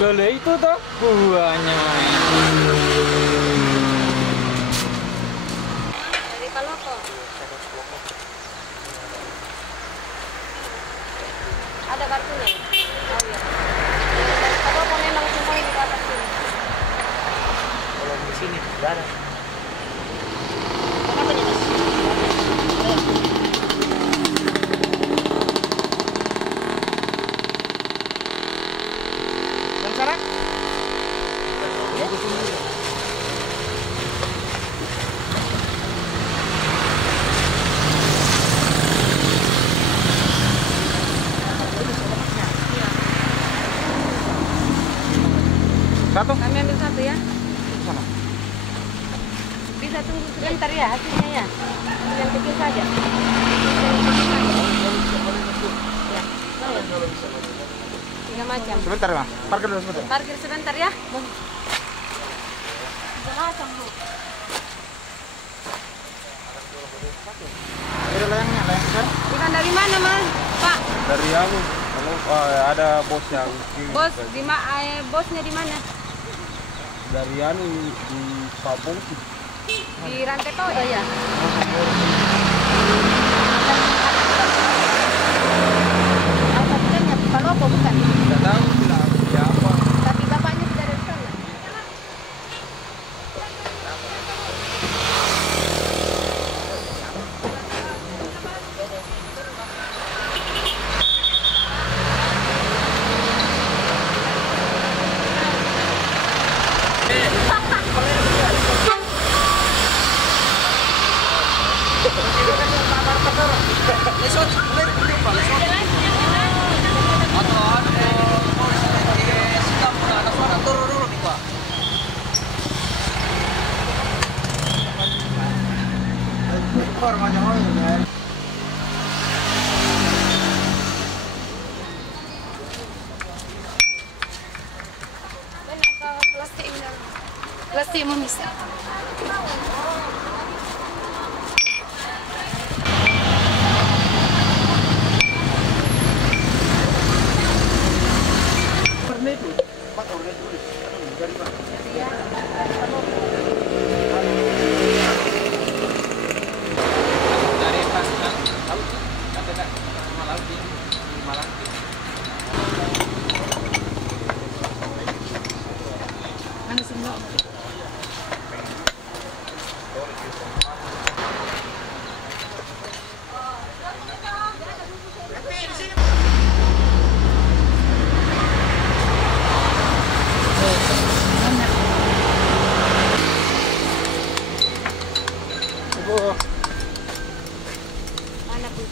Lele itu toh buahnya. Dari Palopo. Ada kartunya? Oh iya. Dari Palopo memang semua ini ke atas sini. Kalau di sini tidak ada. Kenapa nih, Mas? Yang sarak? Satu. Kami ambil satu ya. Sana. Bisa tunggu sebentar ya hasilnya ya. Yang kecil saja. Yang kecil saja. Ya. Oh, ya. 3 macam. Sebentar, Bang. Parkir dulu sebentar. Parkir sebentar ya. 3 macam, Bu. Ada layangnya, layang besar. Ikan dari mana, Mas? Pak, Dari kalau ada bos yang bos bosnya di mana? dari di Papung sih. Di Rantai Kau ya? Alhamdulillah, Palopo bukan? Tidak tahu bilang siapa. Tapi bapaknya sudah dari sana. Plastik memisah. Dari pas laut. Kan dekat sama laut di Malang. Mana sendok? Mana Bu?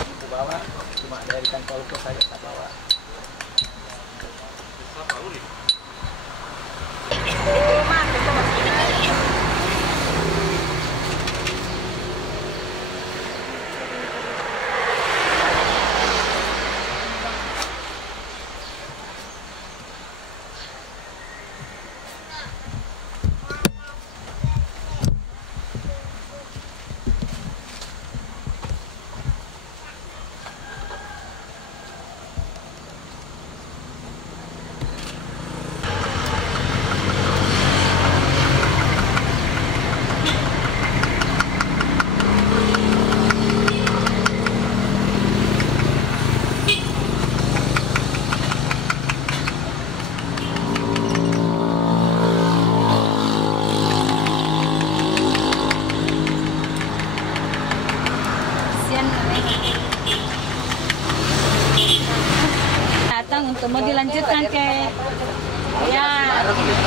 Aku bawa, cuma dari kantor ke saya tak bawa. Datang untuk mau dilanjutkan ke ya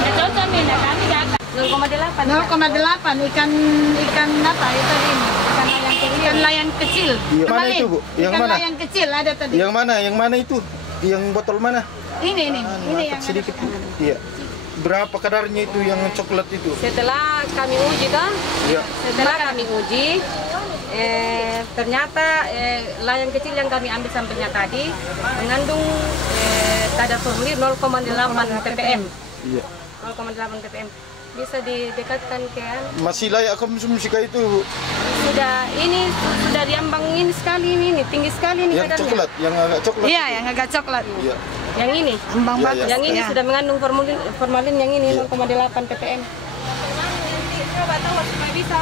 cocok nih kami datang 0,8 ikan apa itu ini? Ikan layang kecil. Yang mana itu, Bu? Yang Ikan mana? layang kecil ada tadi. Yang mana? Yang mana itu? Yang botol mana? Ini yang Sedikit. Iya. Berapa kadarnya itu yang coklat itu? setelah kami uji kan Iya. setelah kami uji ternyata layang kecil yang kami ambil sampelnya tadi mengandung kadar formulir 0,8 ppm. Iya. 0,8 ppm. bisa didekatkan ke Masih layak konsumsi kayak itu. sudah diambang ini sekali ini tinggi sekali ini Yang kadarnya. coklat, yang agak coklat. Iya, yang agak coklat. Iya. Yang ini, Ambang Iya, bagus. yang ini ya. sudah mengandung formalin yang ini Iya. 0,8 ppm. Coba tahu supaya bisa